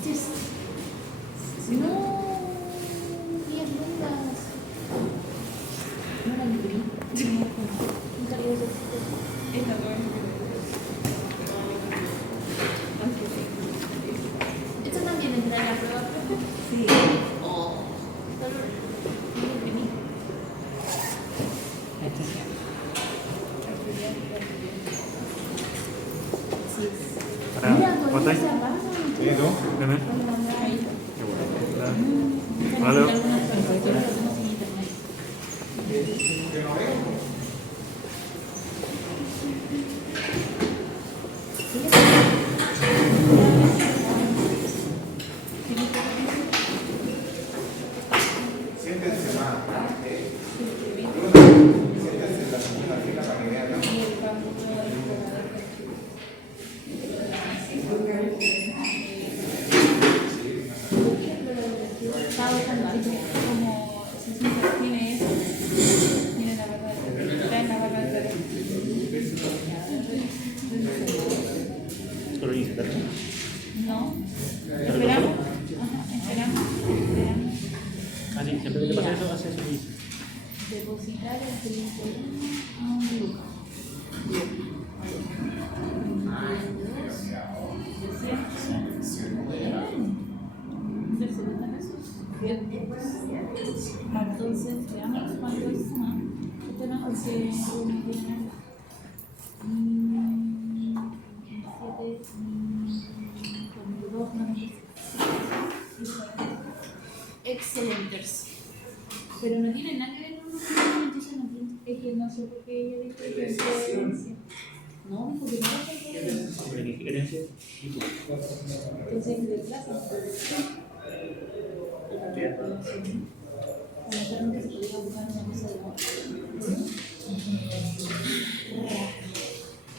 Así es. No, 10 lucas. No la libré. Nunca le esta ¿esto también entra en la prueba? Sí. Oh, solo lo imprimí. Mira, todavía se apaga. Sí, ¿no? Vale. Siéntense más. Siéntense en la segunda fila para que vean, ¿no? No, esperamos. Esperamos. Ah, sí, siempre que te pasa eso, haces eso. Depositar el 31 lucas. Entonces, veamos cuánto es más. Esto no es porque excelentes. Pero no tiene nada que ver con lo que entonces no tiene. Es que no sé por qué ella dijo que es herencia. No, dijo que no es herencia. Herencia. Entonces es de plaza. A lo mejor nunca se podría buscar una cosa de moda.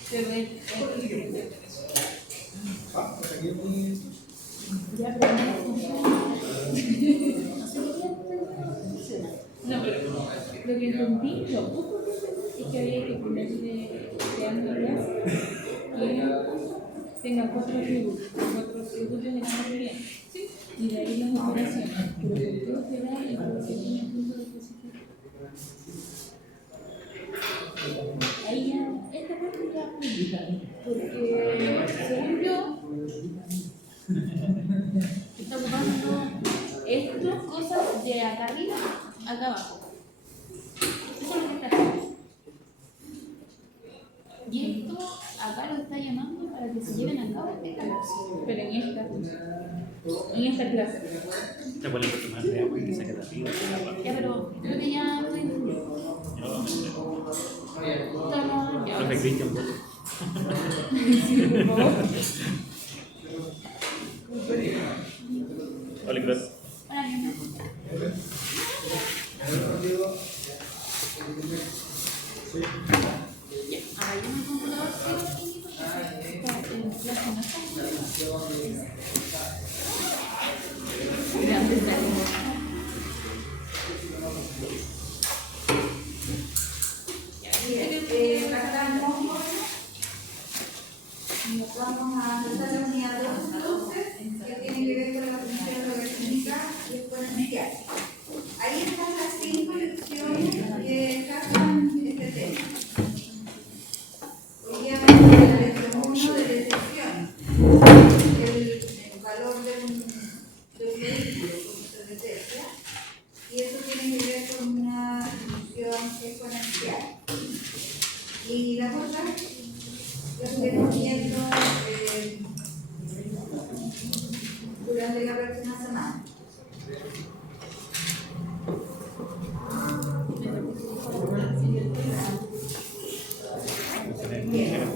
Pero es ya, pero no funciona. No sé qué funciona. No, pero lo que entendí, lo poco que entendí, es que había que ponerle ángulas que tenga 4 tributos. 4 tributos en la mayoría. Sí. Y de ahí las operaciones. Pero por todo general es lo que tiene punto de posición. Ahí ya, esta parte ya aplica. Porque, según yo, está ocupando estas cosas de acá arriba, acá abajo. Eso es lo que está haciendo. Y esto acá lo está llamando para que se lleven a cabo este clase. Pero en esta clase. Te pones que más de agua y te saca de arriba. Ya, pero creo que ya lo entendí. Profe Cristian, ¿vos? Sí, por favor. Hola, claro. Hola, niña. Ya, ahora yo me computador sí, para el clase no está. Grande saludo. Nos vamos a empezar la unidad 2 entonces, que tiene que ver con la función logarítmica y exponencial. Ahí están las 5 lecciones que tratan este tema. Hoy día vemos la lección 1 de detección, el valor de un vehículo, como se detecta, y eso tiene que ver con una función exponencial. Y las otras lo estuvimos viendo durante la próxima semana. Bien.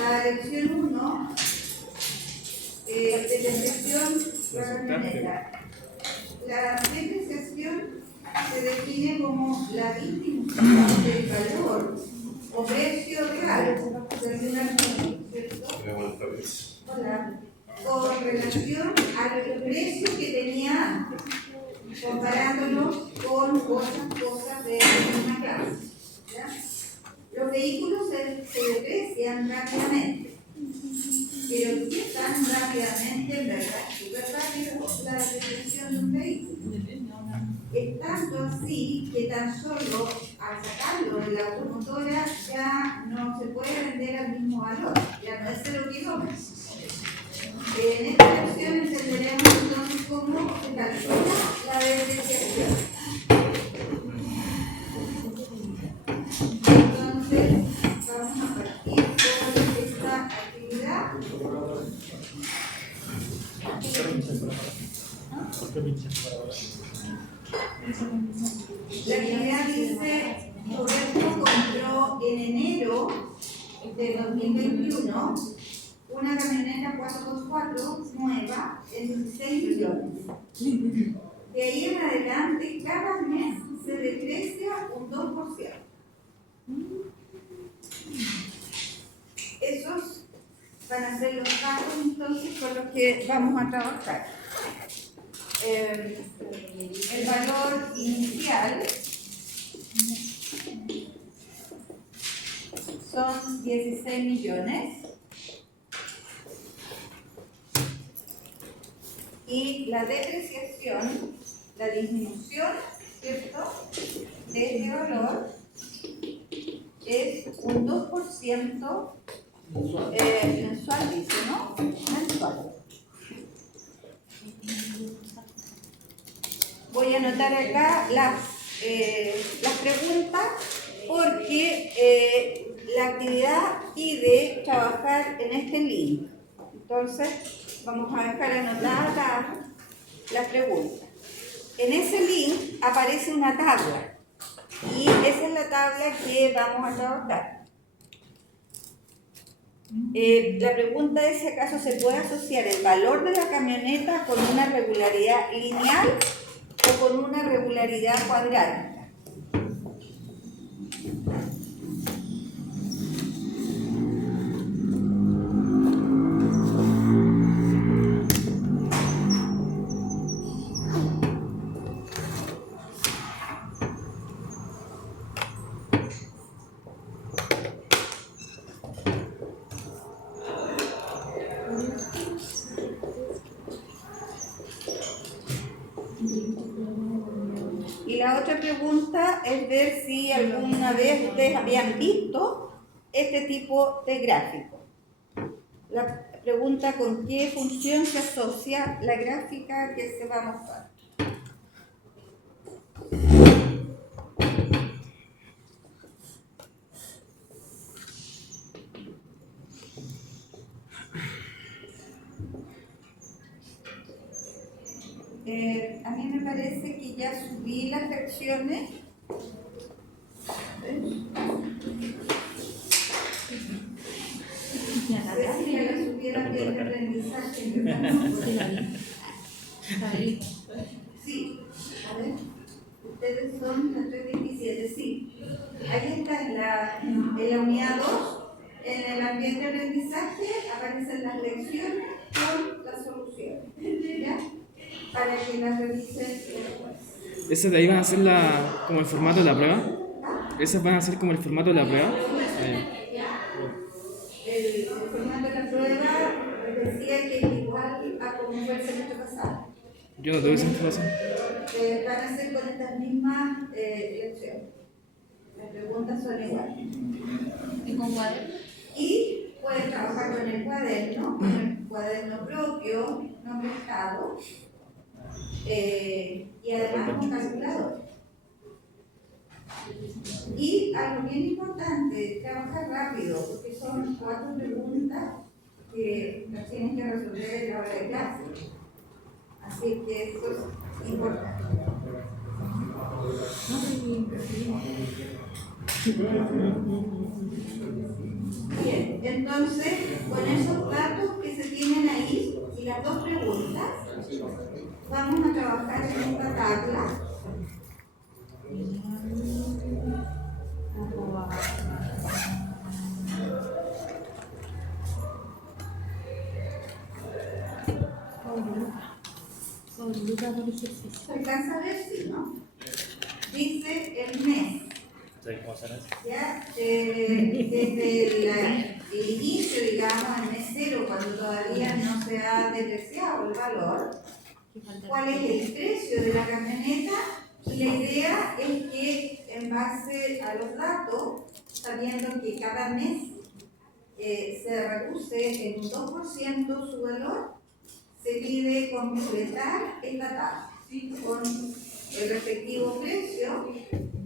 La lección 1 de detección por camioneta. La depreciación se define como la disminución del valor o precio real relacional, ¿cierto? Hola. Con relación al precio que tenía antes, comparándolo con otras cosas de la misma clase. ¿Ya? Los vehículos se deprecian rápidamente Pero ¿qué tan rápidamente, en verdad, súper rápido la detención de un vehículo? Es tanto así que tan solo al sacarlo de la automotora ya no se puede vender al mismo valor, ya no es 0 kilómetros. En esta versión entenderemos entonces cómo se calcula la depreciación. Entonces, vamos a partir por esta actividad. La actividad dice: Roberto compró en enero de 2021 una camioneta 4x4 nueva en 16 millones. De ahí en adelante, cada mes se deprecia un 2%. Esos van a ser los datos entonces con los que vamos a trabajar. El valor inicial son 16 millones y la depreciación, la disminución, ¿cierto?, de este valor es un 2% mensual, dice, ¿no? Mensual. Voy a anotar acá las preguntas porque la actividad pide trabajar en este link. Entonces, vamos a dejar anotadas las preguntas. En ese link aparece una tabla y esa es la tabla que vamos a trabajar. La pregunta es si acaso se puede asociar el valor de la camioneta con una regularidad lineal o con una regularidad cuadrática. Y la otra pregunta es ver si alguna vez ustedes habían visto este tipo de gráfico. La pregunta: ¿con qué función se asocia la gráfica que se va a mostrar? A mí me parece que ya subí las lecciones. Si ya las subiera bien de aprendizaje, sí, a ver, ustedes son la 327, sí. Ahí está en la unidad 2, en el ambiente de aprendizaje aparecen las lecciones con las soluciones, ¿ya? Para que las revisen después. ¿Esas de ahí van a ser como el formato de la prueba? ¿Esas van a ser como el formato de la prueba? El formato de la prueba decía que es igual a como fue el semestre pasado. Yo no tuve esa información. Van a ser con estas mismas lecciones. Las preguntas son iguales. ¿Y con cuaderno? Y pueden trabajar con el cuaderno propio, no prestado, y además con calculador. Y algo bien importante, trabajar rápido, porque son 4 preguntas que las tienen que resolver en la hora de clase. Así que eso es importante. Bien, entonces, con esos datos que se tienen ahí y las 2 preguntas, vamos a trabajar en esta tabla. ¿Se alcanza a ver? Sí, ¿no? Dice el mes. ¿Ya? Desde el inicio, digamos, el mes 0, cuando se ha depreciado el valor, cuál es el precio de la camioneta, y la idea es que en base a los datos, sabiendo que cada mes se reduce en un 2% su valor, se pide completar esta tabla con el respectivo precio,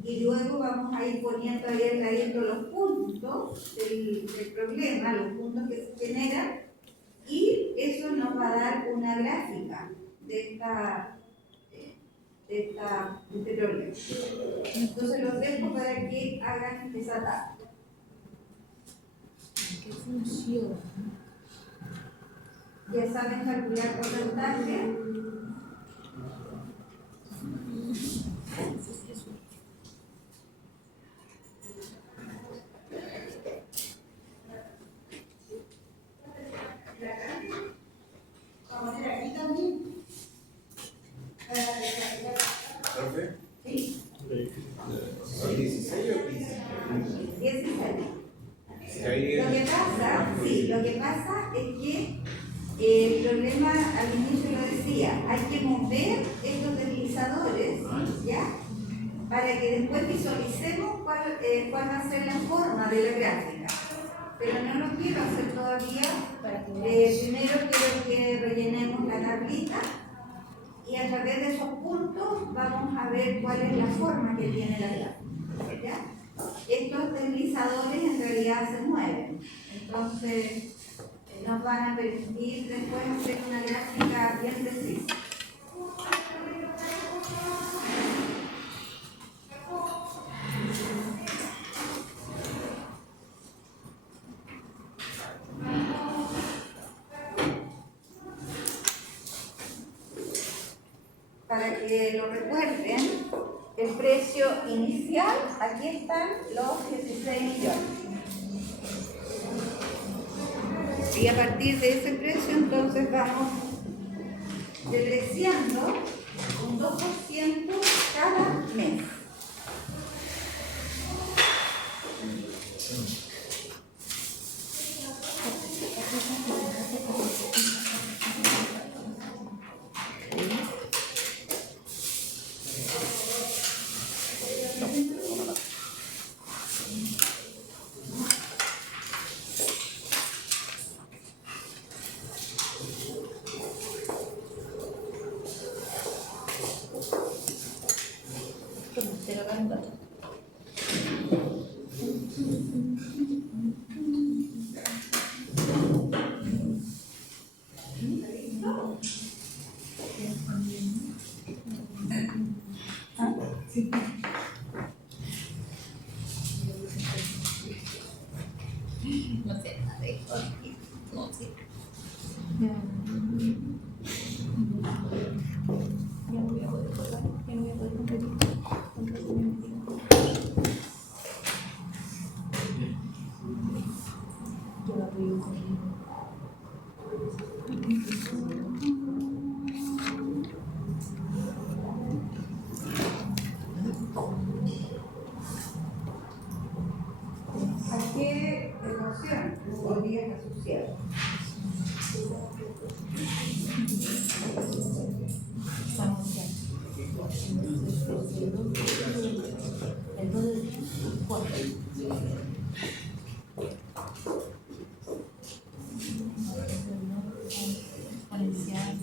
y luego vamos a ir poniendo ahí trayendo los puntos del problema, los puntos que se generan, y eso nos va a dar una gráfica de este problema. Entonces los dejo para que hagan esa tabla. ¿Qué funciona? Ya saben calcular porcentaje. ¿Profe? Sí, ¿Son 16 o 15? 16. Ahí Lo que pasa es que el problema al inicio lo decía, hay que mover estos deslizadores, ¿ya? Para que después visualicemos cuál va a ser la forma de la gráfica. Pero no lo quiero hacer todavía. Primero quiero que rellenemos la tablita y a través de esos puntos vamos a ver cuál es la forma que tiene la gráfica, ¿ya? Estos deslizadores en realidad se mueven, entonces nos van a permitir después hacer una gráfica bien precisa. Para que lo recuerden, el precio inicial, aquí están los 16 millones. Y a partir de ese precio, entonces vamos depreciando un 2% cada mes. No sé, no sé. Ya voy a poder jugar, ya no voy a poder competir. Yo la voy a correr. ¿A qué ecuación podrías asociar? Vamos ya. El 2 de 4. Exponencial.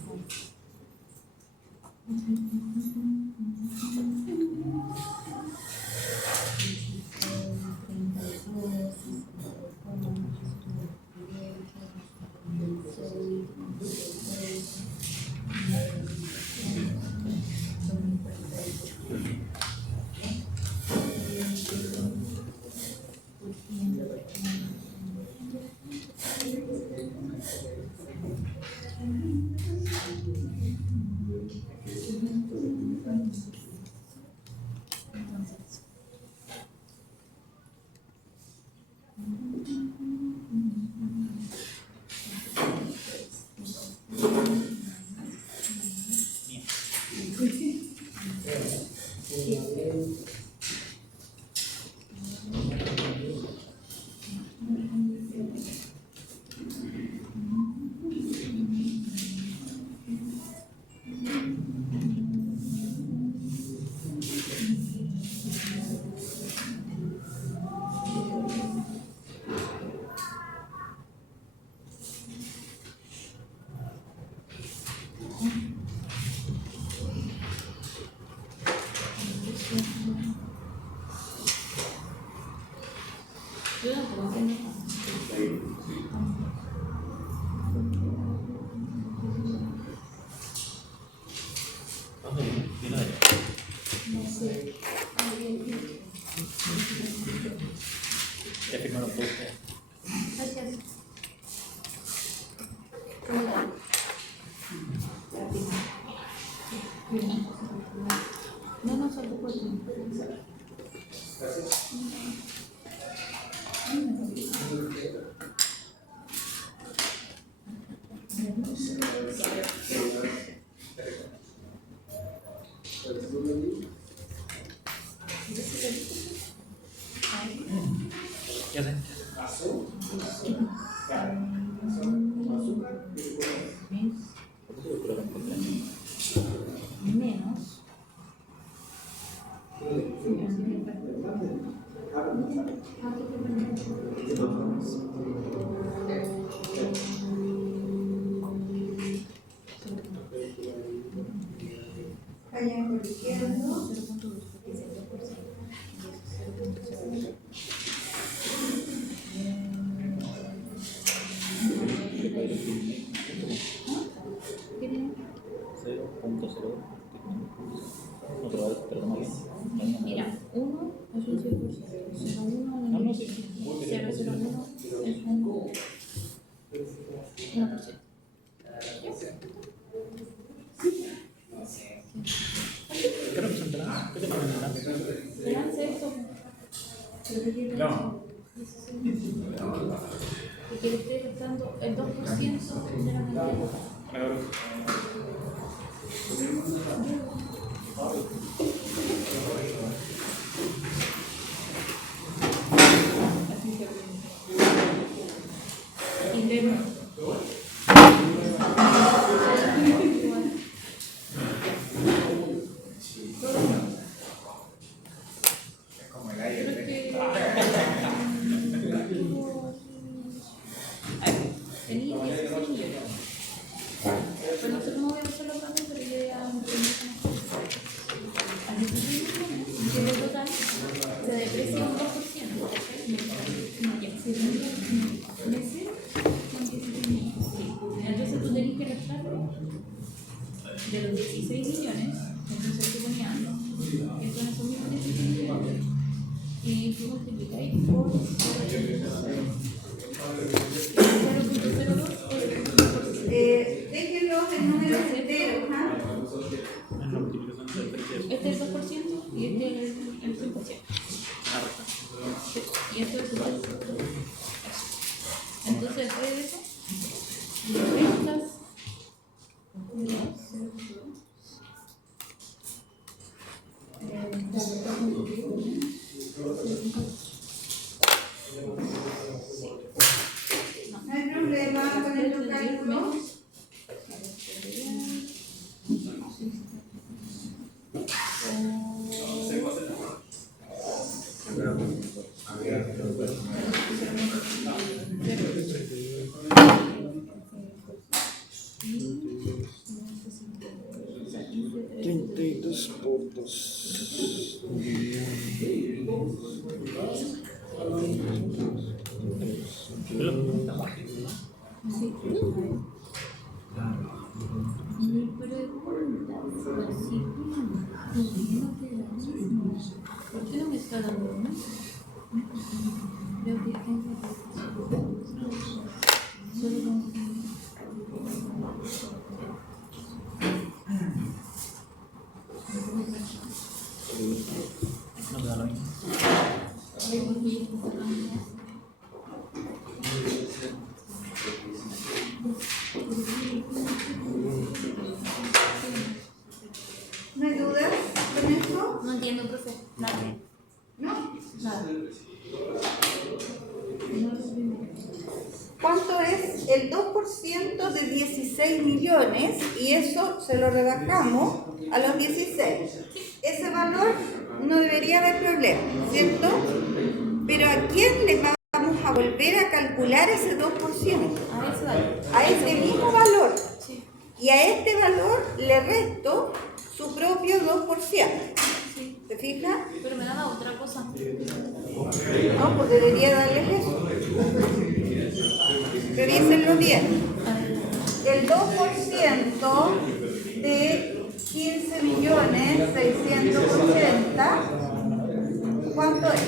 Ya sé. Menos. Vayan corrigiendo. Mira, 1 es un 100%, 0,1 es un 0,01 es un 1%. ¿Qué representará? ¿Qué te representará? Balance esto. No. Y que le esté restando el 2% de la cantidad total. Y vemos. Es como el aire. Tenía 16 millones. Pero no sé cómo voy a hacer los datos, pero yo ya entendí cómo hacer. A 16 millones, que el total se deprecia un 2%. Ya, 7 millones meses con 16 millones. Sí. Entonces tú tenés que restar de los 16 millones, entonces tú ponías que son esos mismos 16 millones. Y tú multiplicáis por 0.02 Déjenlos en números enteros, ¿ah? este es el 2% y este es el 100%. Sí, y esto es el 2%. Entonces, después de eso, restas No hay problema con el cálculo. Sí. Mi pregunta es la siguiente. ¿Por qué no me está dando una? Creo que solo con... No te da lo mismo. ¿No hay dudas con esto? No entiendo, profe. Nada. ¿No? Nada. ¿Cuánto es el 2% de 16 millones? Y eso se lo rebajamos a los 16. Ese valor no debería haber problema, ¿cierto? Pero ¿a quién le vamos a volver a calcular ese 2%? A ese valor. A ese mismo valor. Sí. Y a este valor le resto su propio 2%. Sí. ¿Se fija? Pero me daba otra cosa. No, pues debería darles eso. Revísenlo bien. El 2% de 15.680.000, ¿cuánto es?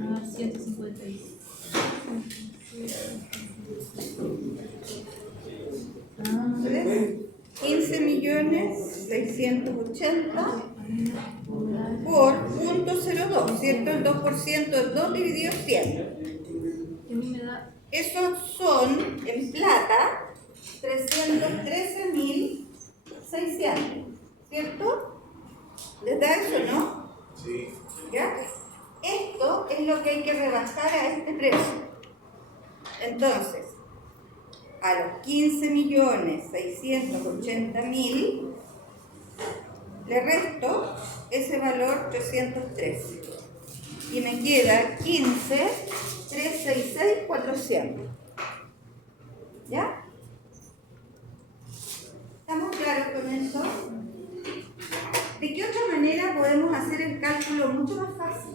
Ah, 156. ¿Ves? 15 15.680.000 por 0.02, ¿cierto? El 2% del 2 dividido 100. Esos son, en plata, 313.600, ¿cierto? ¿Les da eso, no? Sí. ¿Ya? Esto es lo que hay que rebajar a este precio. Entonces, a los 15.680.000 le resto ese valor 313 y me queda 15.366.400. ¿Ya? ¿Estamos claros con eso? ¿De qué otra manera podemos hacer el cálculo mucho más fácil?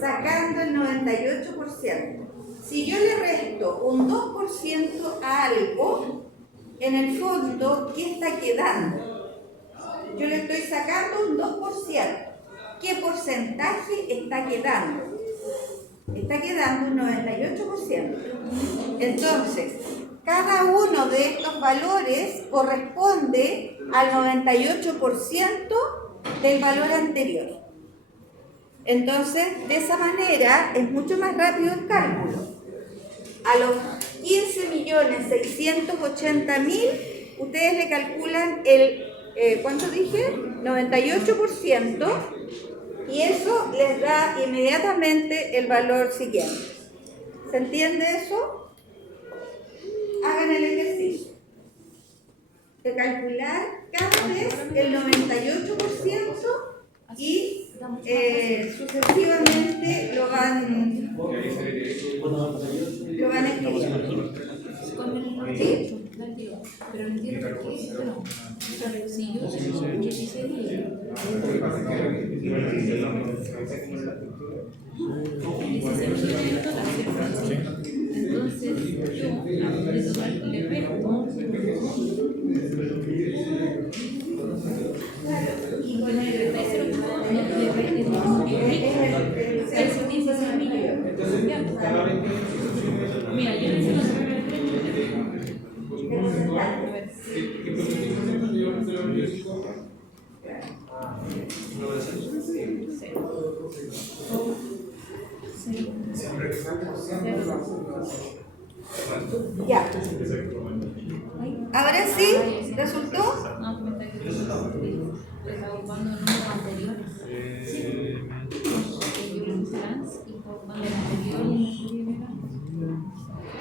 Sacando el 98%. Si yo le resto un 2% a algo, en el fondo, ¿qué está quedando? Yo le estoy sacando un 2%. ¿Qué porcentaje está quedando? Está quedando un 98%. Entonces, cada uno de estos valores corresponde al 98% del valor anterior. Entonces, de esa manera es mucho más rápido el cálculo. A los 15.680.000, ustedes le calculan el, ¿cuánto dije? 98%, y eso les da inmediatamente el valor siguiente. ¿Se entiende eso? Hagan el ejercicio de calcular cada vez el 98% y sucesivamente lo van escribiendo. ¿Sí? Pero no entiendo por qué esto no. Si yo tengo 16 días, 16 millones en total, ¿cierto? Entonces, yo a de total le resto. Y con el tercero, esos 16 millones. Mira, yo necesito sacar el Ya. Ahora sí, ¿resultó? No, que me está equivocando. Está ocupando números anteriores. Sí.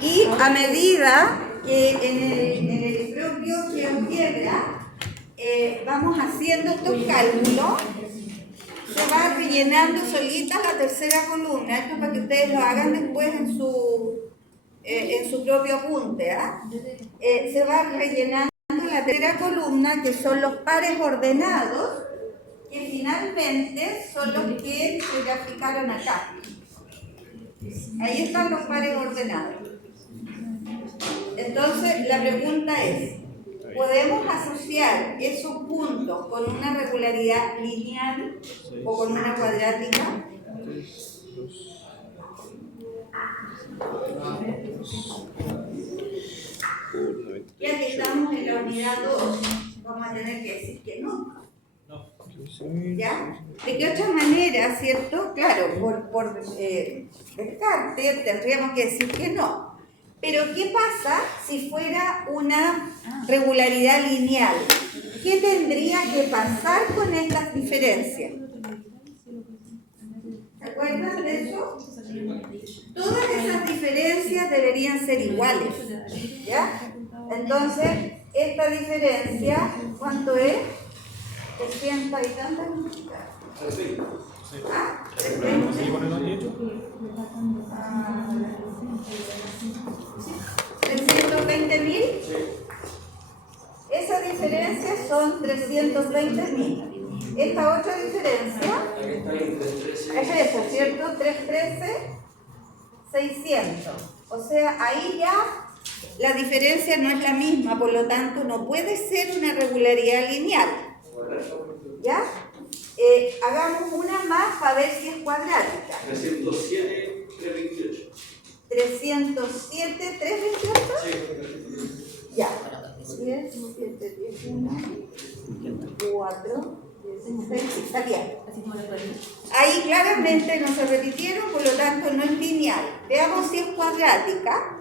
Y a medida que en el propio GeoGebra vamos haciendo estos cálculos, se va rellenando solita la tercera columna. Esto para que ustedes lo hagan después en su propio apunte. Se va rellenando la tercera columna, que son los pares ordenados, que finalmente son los que se graficaron acá. Ahí están los pares ordenados. Entonces, la pregunta es, ¿podemos asociar esos puntos con una regularidad lineal o con una cuadrática? Ya que estamos en la unidad 2, vamos a tener que decir que no. ¿Ya? ¿De qué otra manera, cierto? Claro, por descarte tendríamos que decir que no. Pero ¿qué pasa si fuera una regularidad lineal? ¿Qué tendría que pasar con estas diferencias? ¿Se acuerdan de eso? Todas esas diferencias deberían ser iguales. ¿Ya? Entonces, esta diferencia, ¿cuánto es? 300 y tantas. ¿Ah? 320.000. Esa diferencia son 320.000. Esta otra diferencia es esa, ¿cierto? 313.600. O sea, ahí ya la diferencia no es la misma, por lo tanto no puede ser una regularidad lineal. ¿Ya? Hagamos una más para ver si es cuadrática. 307, 328. 307, 328. Ya. 10, 7, 10, 1, 4, 16, está bien. Así como la cuadrilla. Ahí claramente no se repitieron, por lo tanto no es lineal. Veamos si es cuadrática.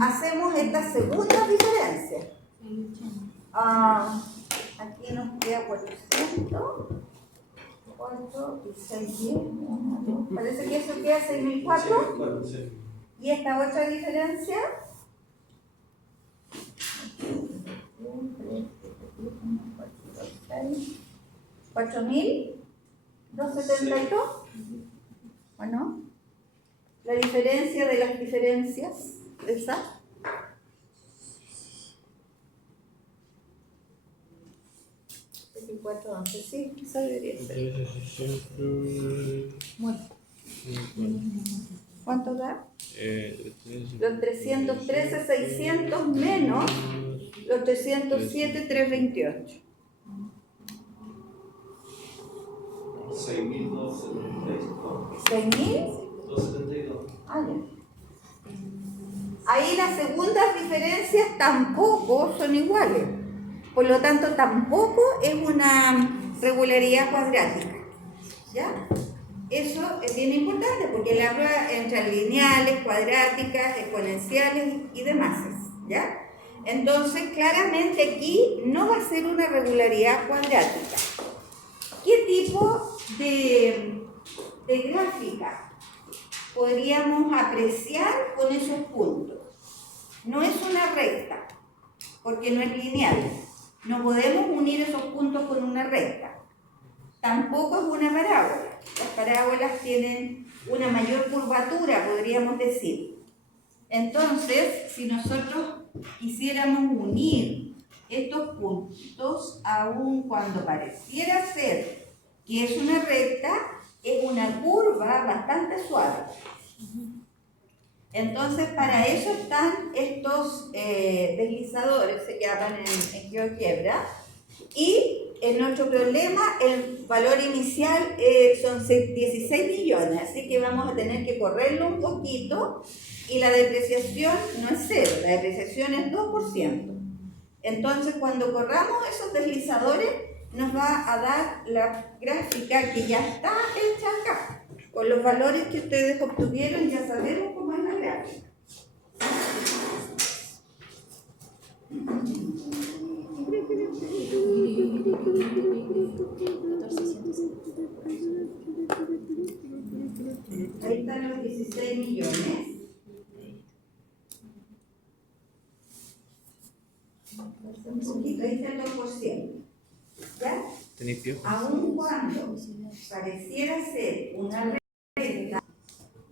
Hacemos esta segunda diferencia. Aquí nos queda 400. 4 y 6, 10. Parece que eso queda 6004. ¿Y esta otra diferencia? 4.272. ¿O no? La diferencia de las diferencias, ¿esa? Sí, esa debería ser. ¿Cuánto da? Los 313, 600 menos los 307, 328. 6.272. 6.272. Ah, ya. Ahí las segundas diferencias tampoco son iguales. Por lo tanto, tampoco es una regularidad cuadrática. ¿Ya? Eso es bien importante porque la prueba entre lineales, cuadráticas, exponenciales y demás. ¿Ya? Entonces, claramente aquí no va a ser una regularidad cuadrática. ¿Qué tipo de gráfica podríamos apreciar con esos puntos? No es una recta, porque no es lineal. No podemos unir esos puntos con una recta. Tampoco es una parábola. Las parábolas tienen una mayor curvatura, podríamos decir. Entonces, si nosotros quisiéramos unir estos puntos, aun cuando pareciera ser que es una recta, es una curva bastante suave. Entonces, para eso están estos deslizadores, se llaman en GeoGebra. Y en nuestro problema, el valor inicial son 16 millones, así que vamos a tener que correrlo un poquito. Y la depreciación no es cero, la depreciación es 2%. Entonces, cuando corramos esos deslizadores, nos va a dar la gráfica que ya está hecha acá. Con los valores que ustedes obtuvieron, ya sabemos cómo es la gráfica. Ahí están los 16 millones. Un poquito, ahí está el 2%. ¿Ya? Aun cuando pareciera ser una recta,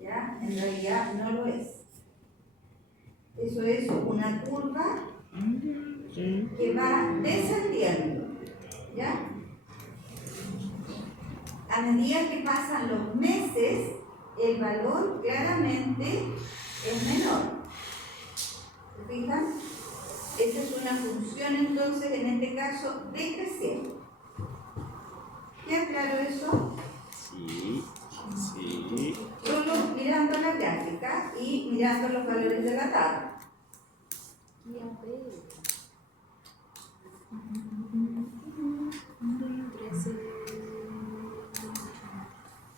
¿ya? En realidad no lo es. Eso es una curva que va descendiendo, ¿ya? A medida que pasan los meses, el valor claramente es menor. ¿Se fijan? Esa es una función, entonces, en este caso, decreciente. ¿Queda claro eso? Sí. Solo mirando la gráfica y mirando los valores de la tabla.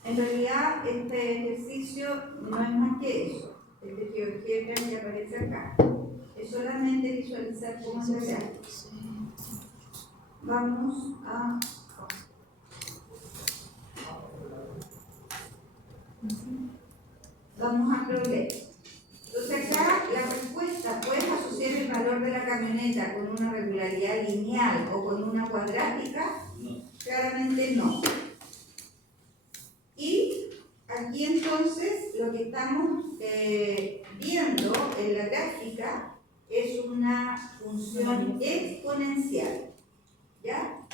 En realidad, este ejercicio no es más que eso. El de GeoGebra que aparece acá. Es solamente visualizar cómo se ve. Vamos a problema. Entonces acá la respuesta, ¿puedes asociar el valor de la camioneta con una regularidad lineal o con una cuadrática? No. Claramente no. Y aquí entonces lo que estamos viendo en la gráfica es una función exponencial. ¿Ya?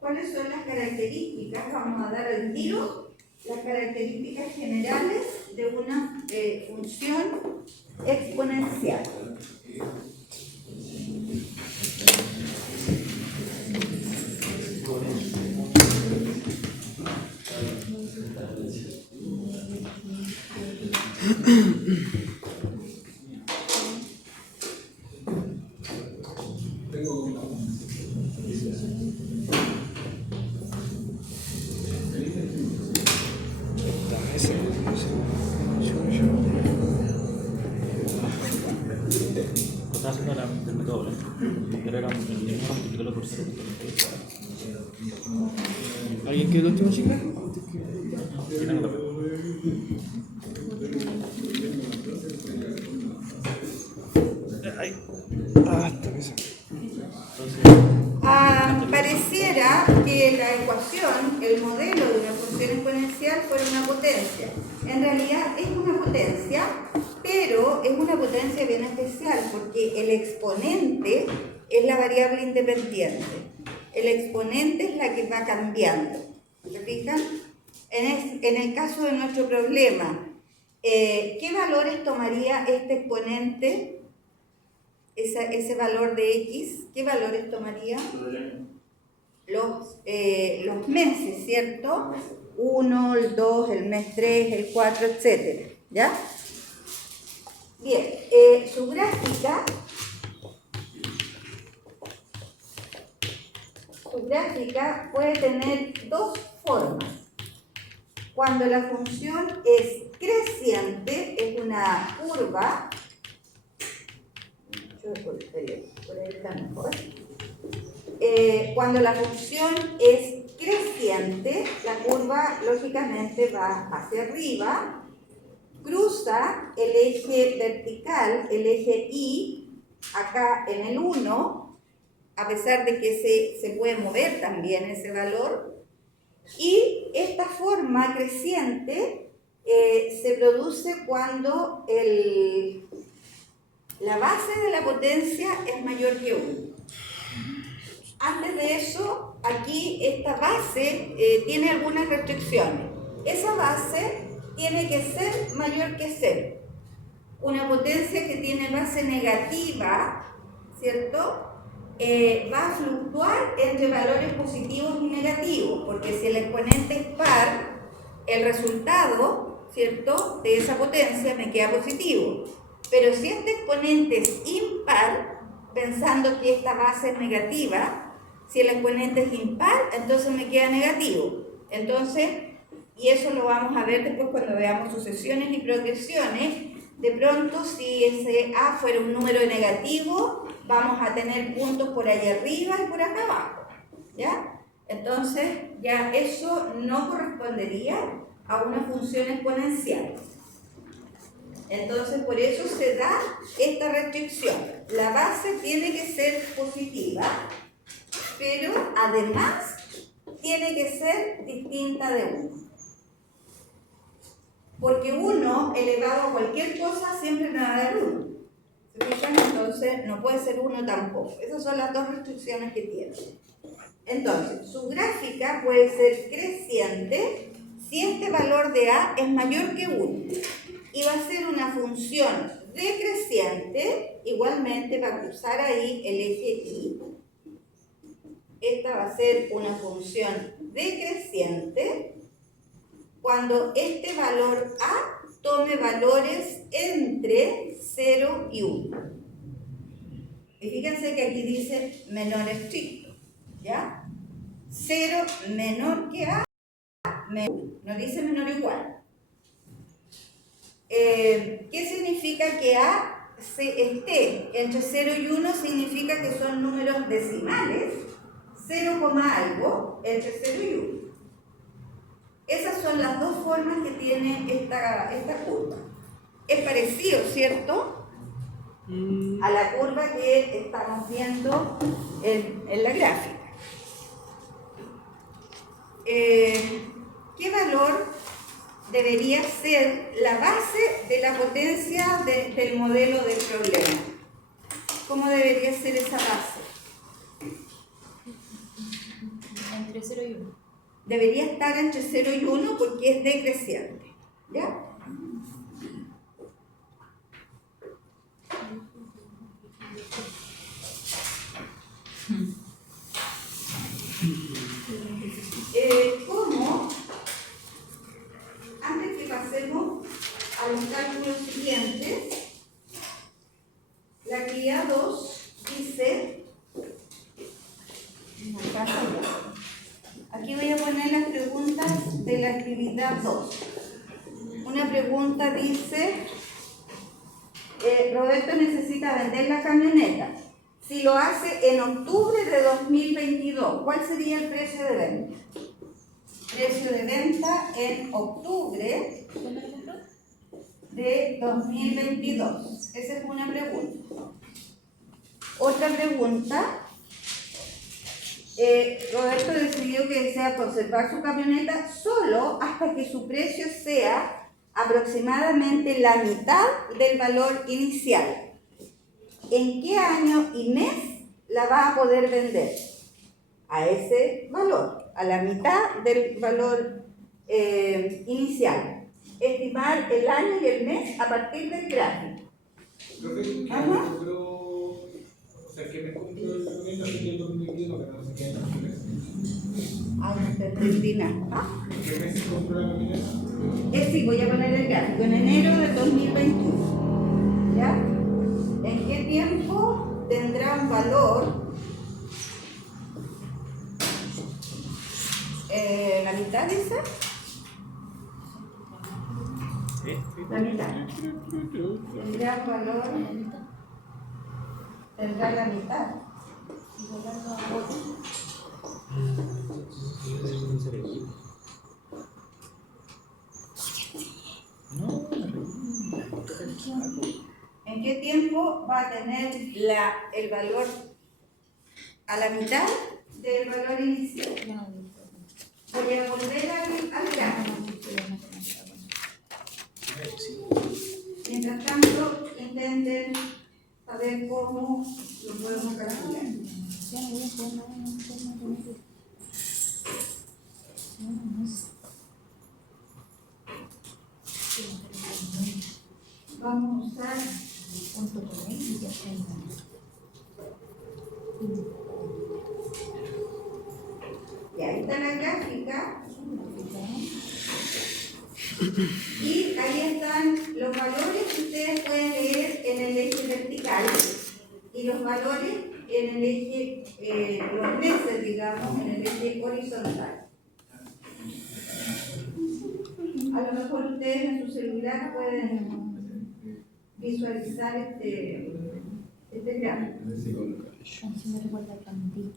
¿Cuáles son las características? Vamos a dar al tiro las características generales de una función exponencial. ¿Alguien quiere el último, chica? Pareciera que la ecuación, el modelo de una función exponencial fuera una potencia. En realidad es una potencia, pero es una potencia bien especial porque el exponente es la variable independiente. El exponente es la que va cambiando. ¿Se fijan? En el caso de nuestro problema, ¿qué valores tomaría este exponente? Ese valor de x, ¿qué valores tomaría? Los meses, ¿cierto? 1, el 2, el mes 3, el 4, etc. ¿Ya? Bien, su gráfica puede tener dos formas. Cuando la función es creciente, es una curva. Por ahí está mejor. Cuando la función es creciente, la curva lógicamente va hacia arriba, cruza el eje vertical, el eje Y, acá en el 1, a pesar de que se puede mover también ese valor, y esta forma creciente se produce cuando la base de la potencia es mayor que 1. Antes de eso, aquí esta base tiene algunas restricciones. Esa base tiene que ser mayor que 0. Una potencia que tiene base negativa, ¿cierto? Va a fluctuar entre valores positivos y negativos, porque si el exponente es par, el resultado, ¿cierto?, de esa potencia me queda positivo. Pero si este exponente es impar, pensando que esta base es negativa, si el exponente es impar, entonces me queda negativo. Entonces, y eso lo vamos a ver después cuando veamos sucesiones y progresiones, de pronto si ese A fuera un número negativo, vamos a tener puntos por allá arriba y por acá abajo, ¿ya? Entonces, ya eso no correspondería a una función exponencial. Entonces, por eso se da esta restricción. La base tiene que ser positiva, pero además tiene que ser distinta de 1. Porque 1 elevado a cualquier cosa siempre me va a dar 1. ¿Se fijan? Entonces, no puede ser 1 tampoco. Esas son las dos restricciones que tiene. Entonces, su gráfica puede ser creciente si este valor de A es mayor que 1. Y va a ser una función decreciente, igualmente va a cruzar ahí el eje Y. Esta va a ser una función decreciente cuando este valor A tome valores entre 0 y 1. Y fíjense que aquí dice menor estricto, ¿ya? 0 menor que A, no dice menor o igual. ¿Qué significa que A esté entre 0 y 1? Significa que son números decimales, 0, algo, entre 0 y 1. Esas son las dos formas que tiene esta curva. Es parecido, ¿cierto?, a la curva que estamos viendo en la gráfica. ¿Qué valor debería ser la base de la potencia del modelo del problema? ¿Cómo debería ser esa base? Entre 0 y 1. Debería estar entre 0 y 1 porque es decreciente, ¿ya? ¿Cómo? Antes que pasemos a los cálculos siguientes, la actividad 2 dice, aquí voy a poner las preguntas de la actividad 2. Una pregunta dice, Roberto necesita vender la camioneta. Si lo hace en octubre de 2022, ¿cuál sería el precio de venta? Precio de venta en octubre de 2022. Esa es una pregunta. Otra pregunta. Roberto decidió que desea conservar su camioneta solo hasta que su precio sea aproximadamente la mitad del valor inicial. ¿En qué año y mes la va a poder vender? A ese valor, a la mitad del valor inicial. Estimar el año y el mes a partir del gráfico. Ajá. Que me compró el documento así que el 2021, pero no sé qué. Ay, no te entendí nada. ¿Ah? ¿En qué mes se compró la camioneta? Sí, voy a poner el gráfico. En enero de 2021. ¿Ya? ¿En qué tiempo tendrá un valor? ¿La mitad de esa? La mitad. Tendrá un valor. Tendrá la mitad. ¿En qué tiempo va a tener el valor a la mitad del valor inicial? Voy a volver al gráfico. Mientras tanto, intenten saber cómo lo podemos calcular. Vamos a usar y ahí está la gráfica. Y ahí están los valores que ustedes pueden leer en el eje vertical y los valores en el eje, los meses, digamos, en el eje horizontal. A lo mejor ustedes en su celular pueden visualizar este gráfico. Así me recuerda a Candy.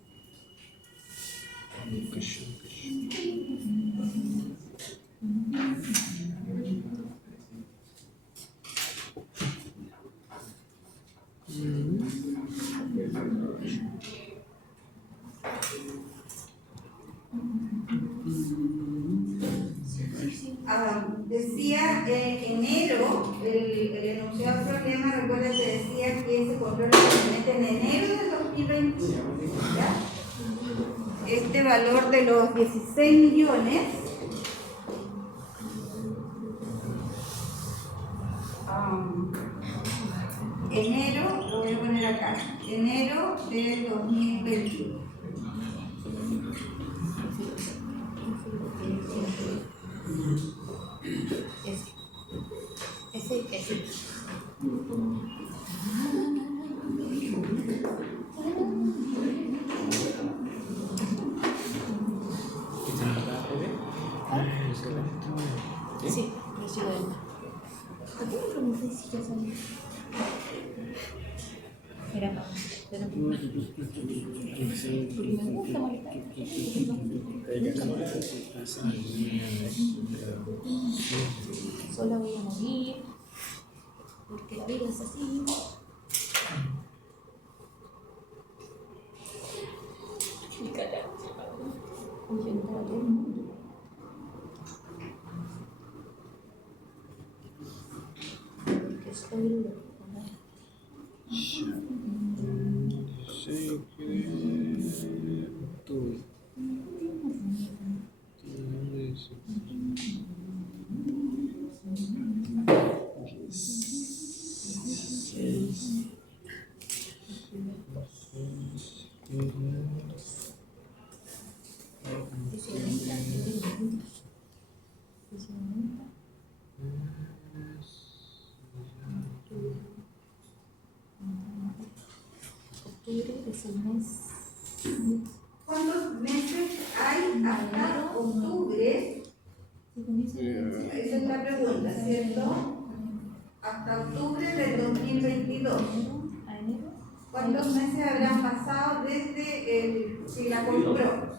Decía enero, el enunciado del problema, recuerda que decía que se compró la camioneta en enero del 2021. ¿Ya? Este valor de los 16 millones enero, lo voy a poner acá, enero del 2021. Ese. Sí, precio de venta. ¿Por qué me pregunté si ya sabía? Era para. Pero porque me gusta molestar. Sola voy a morir. Porque la vida es así. Huyendo a todo el mundo. Porque estoy loco. Es el mes. ¿Cuántos meses hay hasta octubre? Esa es la pregunta, ¿cierto? Hasta octubre del 2022. A enero. ¿Cuántos meses habrán pasado desde el, si la compró?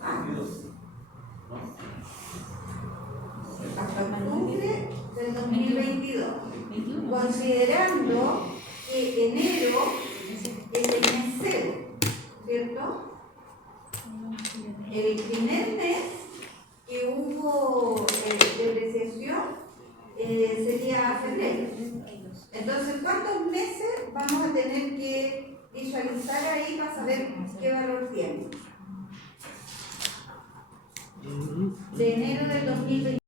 Hasta octubre del 2022. 21. Considerando que enero es el mes cero, ¿cierto? El primer mes que hubo depreciación sería febrero. Entonces, ¿cuántos meses vamos a tener que visualizar ahí para saber qué valor tiene? De enero del 2021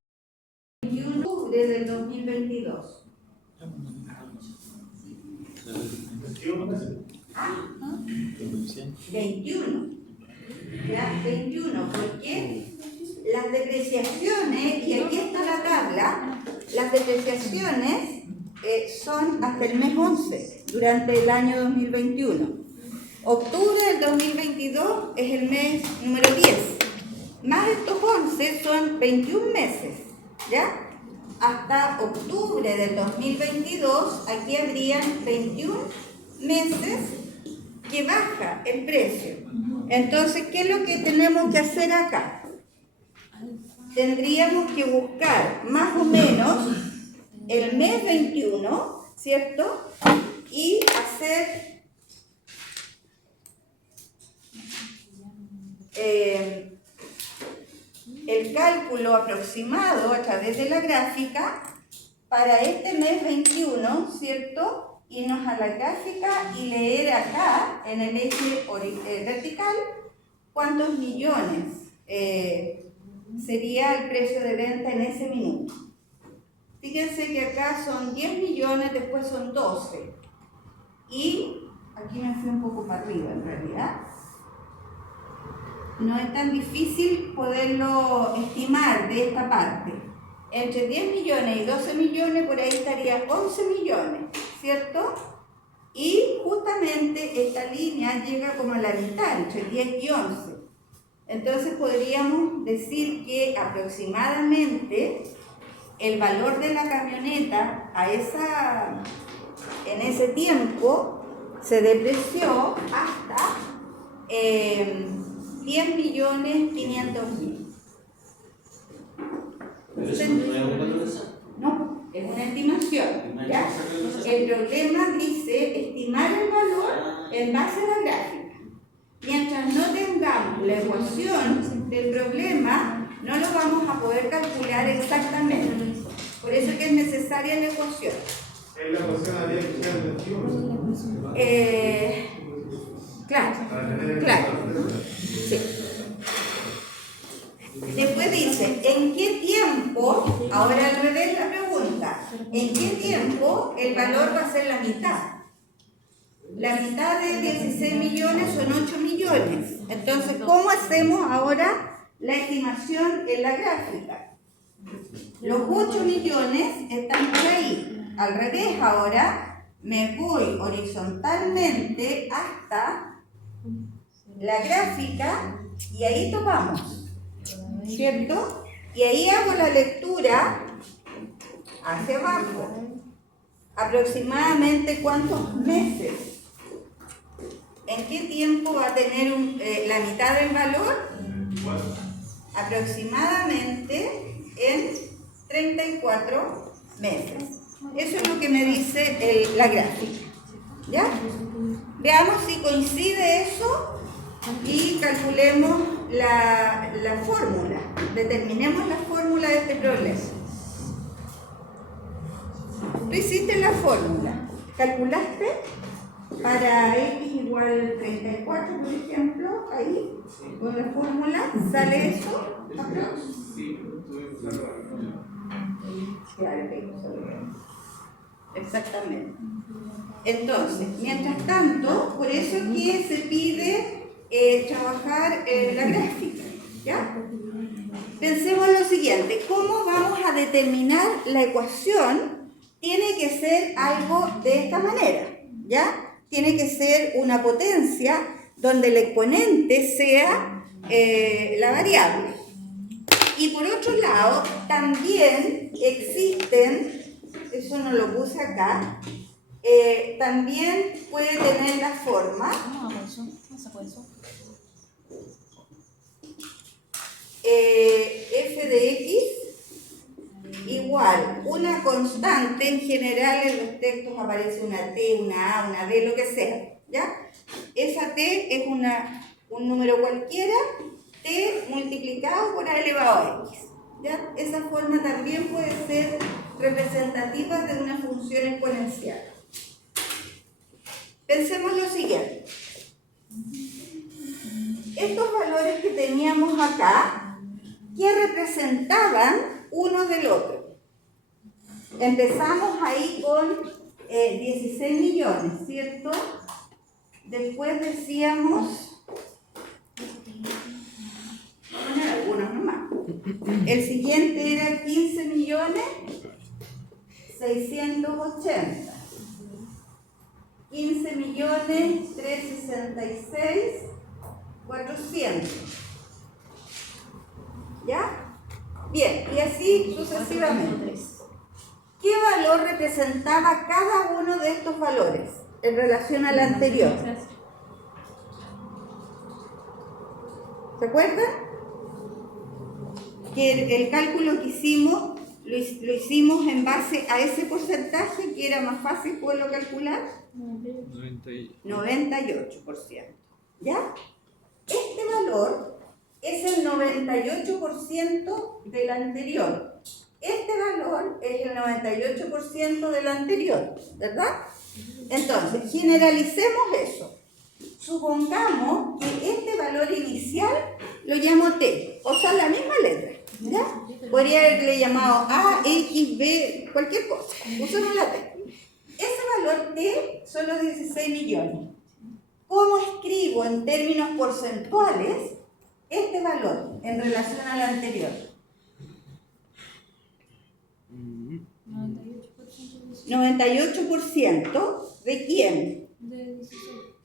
a octubre del 2022. 21. ¿Ya? 21. ¿Por qué? Las depreciaciones, y aquí está la tabla, las depreciaciones son hasta el mes 11, durante el año 2021. Octubre del 2022 es el mes número 10. Más estos 11 son 21 meses, ¿ya? Hasta octubre del 2022, aquí habrían 21 meses que baja el precio. Entonces, ¿qué es lo que tenemos que hacer acá? Tendríamos que buscar más o menos el mes 21, ¿cierto? Y hacer el cálculo aproximado a través de la gráfica para este mes 21, ¿cierto? Irnos a la gráfica y leer acá, en el eje vertical, cuántos millones sería el precio de venta en ese minuto. Fíjense que acá son 10 millones, después son 12. Y aquí me fui un poco para arriba en realidad. No es tan difícil poderlo estimar de esta parte. Entre 10 millones y 12 millones, por ahí estaría 11 millones, ¿cierto? Y justamente esta línea llega como a la mitad, entre 10 y 11. Entonces podríamos decir que aproximadamente el valor de la camioneta en ese tiempo se depreció hasta 10.500.000. No, es una estimación, ¿ya? El problema dice estimar el valor en base a la gráfica. Mientras no tengamos la ecuación del problema, no lo vamos a poder calcular exactamente. Por eso es que es necesaria la ecuación. ¿Es la ecuación habría que usar el 21? Claro. Sí. Después dice, ¿en qué tiempo? Ahora al revés la pregunta. ¿En qué tiempo el valor va a ser la mitad? La mitad de 16 millones son 8 millones. Entonces, ¿cómo hacemos ahora la estimación en la gráfica? Los 8 millones están por ahí. Al revés ahora, me voy horizontalmente hasta la gráfica y ahí topamos, ¿cierto? Y ahí hago la lectura hacia abajo. Aproximadamente cuántos meses. ¿En qué tiempo va a tener la mitad del valor? Aproximadamente en 34 meses. Eso es lo que me dice la gráfica. ¿Ya? Veamos si coincide eso y calculemos la fórmula. Determinemos la fórmula de este problema. Tú hiciste la fórmula. ¿Calculaste? Para x igual 34, por ejemplo, ahí, con la fórmula, ¿sale eso? Sí, Claro que no sale. Exactamente. Entonces, mientras tanto, por eso es que se pide trabajar la gráfica, ¿ya? Pensemos lo siguiente, ¿cómo vamos a determinar la ecuación? Tiene que ser algo de esta manera, ¿ya? Tiene que ser una potencia donde el exponente sea la variable. Y por otro lado, también existen, eso no lo puse acá, también puede tener la forma ¿Cómo hago eso? ¿Cómo saco eso? f de x igual una constante. En general en los textos aparece una t, una a, una b, lo que sea, ¿ya? Esa t es un número cualquiera, t multiplicado por a elevado a x, ¿ya? Esa forma también puede ser representativa de una función exponencial. Pensemos lo siguiente. Estos valores que teníamos acá, ¿qué representaban uno del otro? Empezamos ahí con 16 millones, ¿cierto? Después decíamos, vamos a poner algunos nomás. El siguiente era 15 millones 680. 15 millones 366 400. ¿Ya? Bien, y así sucesivamente. ¿Qué valor representaba cada uno de estos valores en relación al anterior? ¿Se acuerdan? Que el cálculo que hicimos, lo hicimos en base a ese porcentaje que era más fácil poderlo calcular. 98%. ¿Ya? Este valor es el 98% del anterior. Este valor es el 98% del anterior, ¿verdad? Entonces, generalicemos eso. Supongamos que este valor inicial lo llamo t, o sea, la misma letra, ¿ya? Podría haberle llamado a, x, b, cualquier cosa. Usemos la t. Ese valor t son los 16 millones. ¿Cómo escribo en términos porcentuales este valor en relación al anterior? 98% ¿de quién?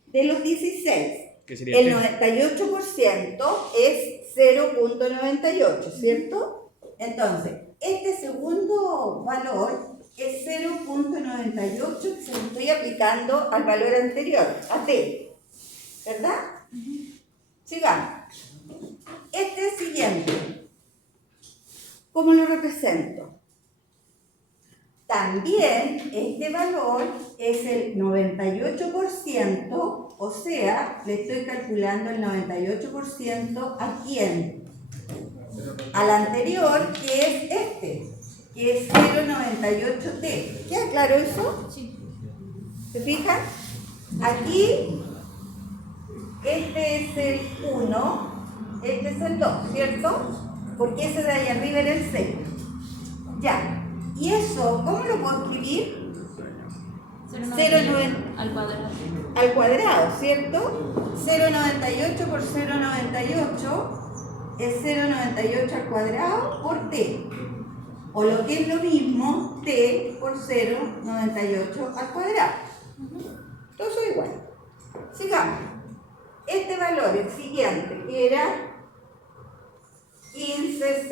De los 16. ¿Qué sería El T? 98% es 0.98, ¿cierto? Entonces, este segundo valor es 0.98 que se lo estoy aplicando al valor anterior, a t, ¿verdad? Sigamos. Este siguiente, ¿cómo lo represento? También este valor es el 98%, o sea, le estoy calculando el 98% ¿a quién? Al anterior, que es este, que es 0.98t. ¿Queda claro eso? Sí. ¿Se fijan? Aquí, este es el 1, este es el 2, ¿cierto? Porque ese de ahí arriba era el 6. Ya. ¿Y eso cómo lo puedo escribir? 0,98 al cuadrado. al cuadrado, ¿cierto? 0,98 por 0,98 es 0,98 al cuadrado por t. O lo que es lo mismo, t por 0,98 al cuadrado. Todo eso igual. Sigamos. Este valor, el siguiente, que era 15,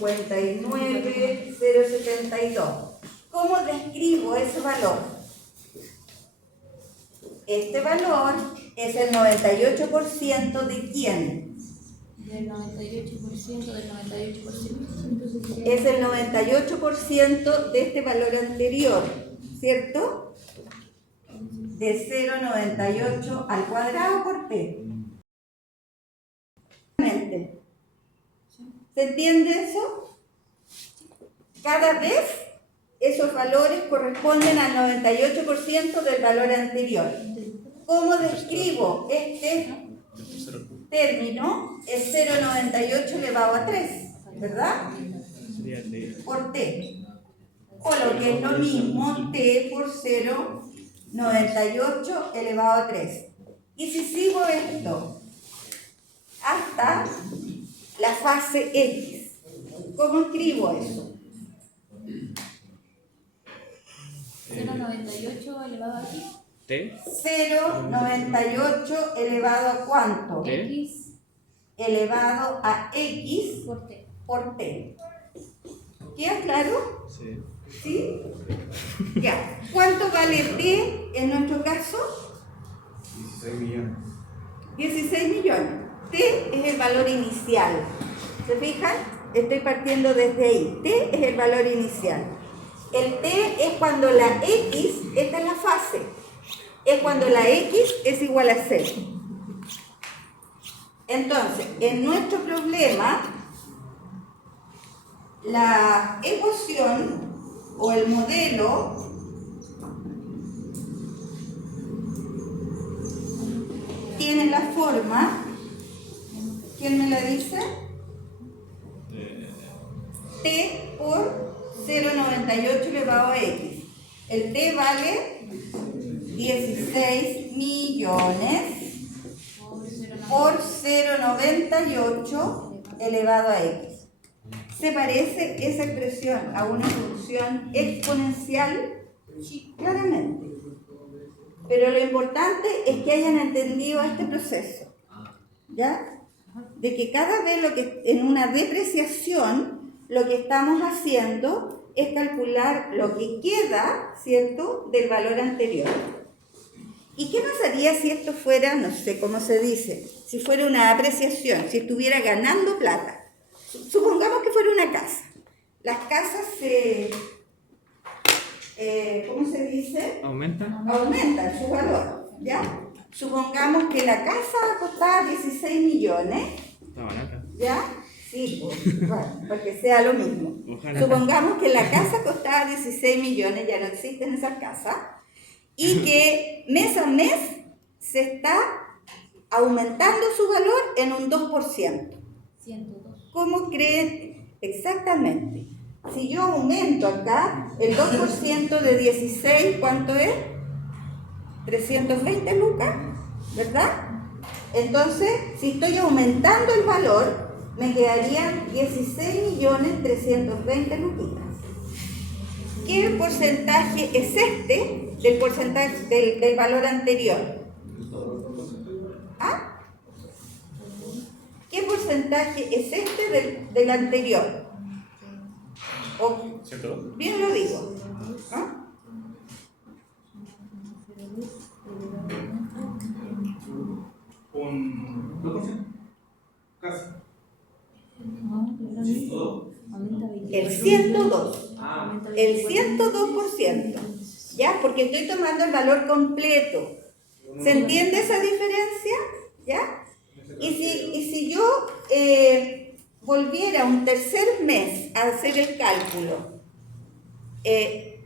0,59, 0,72. ¿Cómo describo ese valor? Este valor es el 98% de quién? Del 98% del 98%. Es el 98% de este valor anterior, ¿cierto? De 0,98 al cuadrado por t. ¿Se entiende eso? Cada vez esos valores corresponden al 98% del valor anterior. ¿Cómo describo este término? Es 0,98 elevado a 3, ¿verdad? Sería T. Por t. O lo que es lo mismo, t por 0,98 elevado a 3. Y si sigo esto hasta la fase x, ¿cómo escribo eso? 0,98 elevado a aquí. T. 0,98 elevado a ¿cuánto? ¿Qué? X Elevado a x por t. por t. ¿Queda claro? Sí. ¿Sí? Ya. ¿Cuánto vale T en nuestro caso? 16 millones. 16 millones. T es el valor inicial. ¿Se fijan? Estoy partiendo desde ahí. T es el valor inicial. El T es cuando la X, esta es la fase, es cuando la X es igual a 0. Entonces, en nuestro problema, la ecuación o el modelo tiene la forma, ¿quién me la dice? T por 0,98 elevado a X. El T vale 16 millones por 0,98 elevado a X. ¿Se parece esa expresión a una función exponencial? Sí, claramente. Pero lo importante es que hayan entendido este proceso, ¿ya? De que cada vez en una depreciación, lo que estamos haciendo es calcular lo que queda, ¿cierto?, del valor anterior. ¿Y qué pasaría si esto fuera, no sé cómo se dice, si fuera una apreciación, si estuviera ganando plata? Supongamos que fuera una casa. Las casas ¿cómo se dice? ¿Aumenta? Aumentan su valor, ¿ya? Supongamos que la casa costaba 16 millones, Está barata. ¿ya? Sí, bueno, porque sea lo mismo. Ojalá. Supongamos que la casa costaba 16 millones, ya no existen esas casas, y que mes a mes se está aumentando su valor en un 2%. 102. ¿Cómo creen? Exactamente. Si yo aumento acá el 2% de 16, ¿cuánto es? 320 lucas, ¿verdad? Entonces, si estoy aumentando el valor, me quedarían 16.320.000 luquitas. ¿Qué porcentaje es este del porcentaje del valor anterior? ¿Ah? ¿Qué porcentaje es este del anterior? Bien lo digo. ¿Ah? Un 2%. Casi. El 102. El 102%. ¿Ya? Porque estoy tomando el valor completo. ¿Se entiende esa diferencia? ¿Ya? Y si yo volviera un tercer mes a hacer el cálculo, ¿se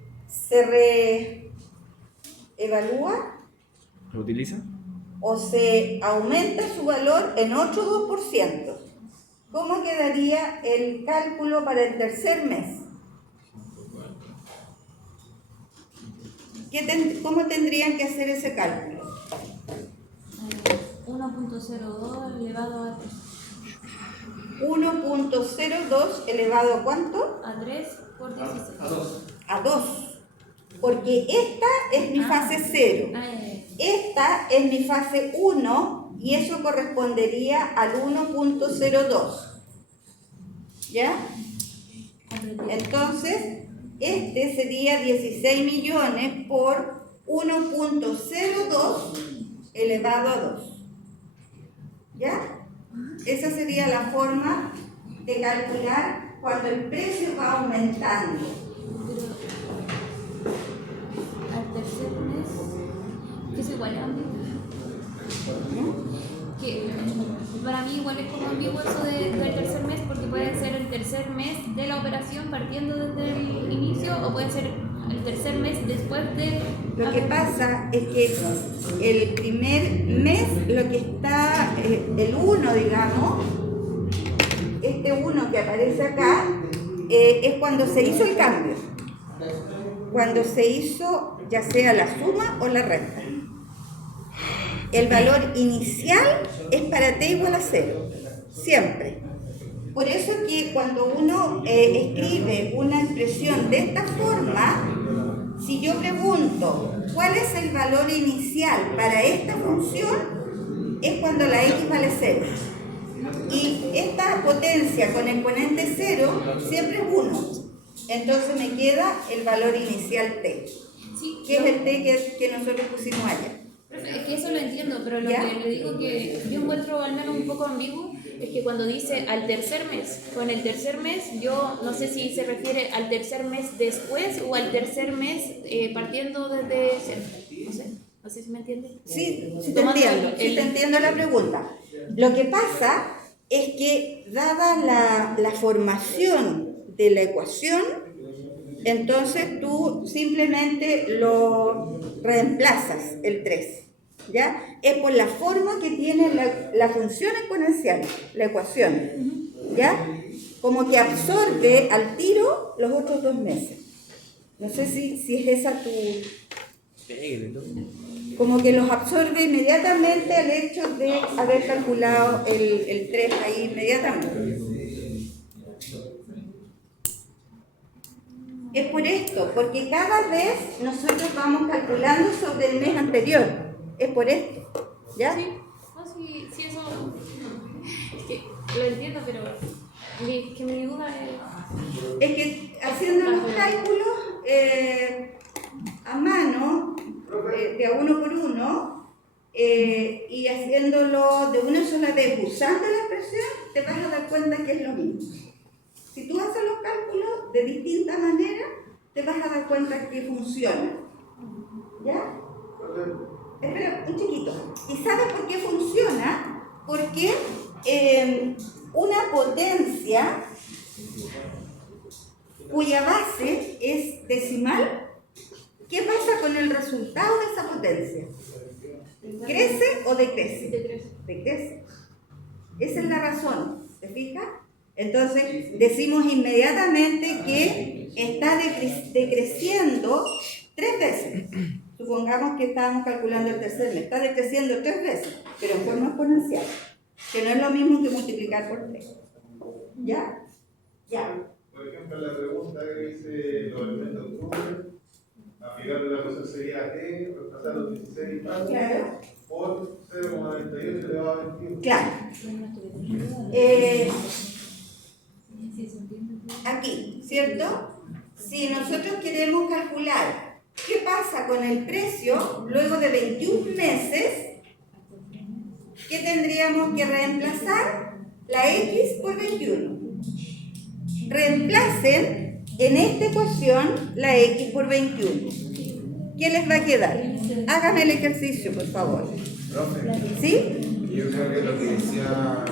reevalúa ¿Lo utiliza? o se aumenta su valor en otro 2%? ¿Cómo quedaría el cálculo para el tercer mes? ¿Cómo tendrían que hacer ese cálculo? 1.02 elevado a 3. 1.02 elevado a ¿cuánto? A 3 por 16. A 2. A 2. Porque esta es mi fase 0. Esta es mi fase 1 y eso correspondería al 1.02. ¿Ya? Entonces, este sería 16 millones por 1.02 elevado a 2. ¿Ya? Esa sería la forma de calcular cuando el precio va aumentando. Al tercer mes, que es igual a ambiguo. Que para mí igual es como ambiguo eso del tercer mes, porque puede ser el tercer mes de la operación partiendo desde el inicio, o puede ser el tercer mes después de... Lo que pasa es que el primer mes, lo que está, el 1, digamos, este 1 que aparece acá, es cuando se hizo el cambio. Cuando se hizo ya sea la suma o la resta. El valor inicial es para t igual a 0, siempre. Por eso que cuando uno escribe una expresión de esta forma, si yo pregunto cuál es el valor inicial para esta función, es cuando la x vale 0. Y esta potencia con exponente 0 siempre es 1. Entonces me queda el valor inicial T. Sí, ¿Qué es el T que nosotros pusimos allá? profe, es que eso lo entiendo, pero lo ¿Ya? que le digo que yo encuentro al menos un poco ambiguo es que cuando dice al tercer mes, con el tercer mes yo no sé si se refiere al tercer mes después o al tercer mes partiendo desde cero. No sé si me entiende. Sí, sí te Tomando entiendo, el- sí te entiendo la pregunta. Lo que pasa es que dada la formación de la ecuación, entonces tú simplemente lo reemplazas el 3, ¿ya? Es por la forma que tiene la función exponencial, la ecuación, ¿ya? Como que absorbe al tiro los otros 2 meses. No sé si es esa tu... Como que los absorbe inmediatamente al hecho de haber calculado el 3 ahí inmediatamente. Es por esto, porque cada vez nosotros vamos calculando sobre el mes anterior. Es por esto, ¿ya? Sí, no, sí, sí, eso. Es que lo entiendo, pero que mi duda es. Es que haciendo los cálculos a mano, de a uno por uno, y haciéndolo de una sola vez usando la expresión, te vas a dar cuenta que es lo mismo. Si tú haces los cálculos de distinta manera, te vas a dar cuenta que funciona. ¿Ya? Espera, un chiquito. ¿Y sabes por qué funciona? Porque una potencia cuya base es decimal, ¿qué pasa con el resultado de esa potencia? ¿Crece o decrece? Decrece. Esa es la razón, ¿te fijas? Entonces decimos inmediatamente que está decreciendo 3 veces. Supongamos que estábamos calculando el tercer mes, está decreciendo 3 veces, pero en forma exponencial, que no es lo mismo que multiplicar por 3. ¿Ya? Ya. Por ejemplo, la pregunta que dice los elementos de octubre, aplicarle la cosa sería T, reemplazar los 16 pasos Claro. por 0,98 elevado a 21. Claro. Aquí, ¿cierto? Si nosotros queremos calcular qué pasa con el precio luego de 21 meses, ¿qué tendríamos que reemplazar? La X por 21. Reemplacen en esta ecuación la X por 21. ¿Qué les va a quedar? Hagan el ejercicio, por favor. Profe, ¿Sí? yo creo que lo que decía la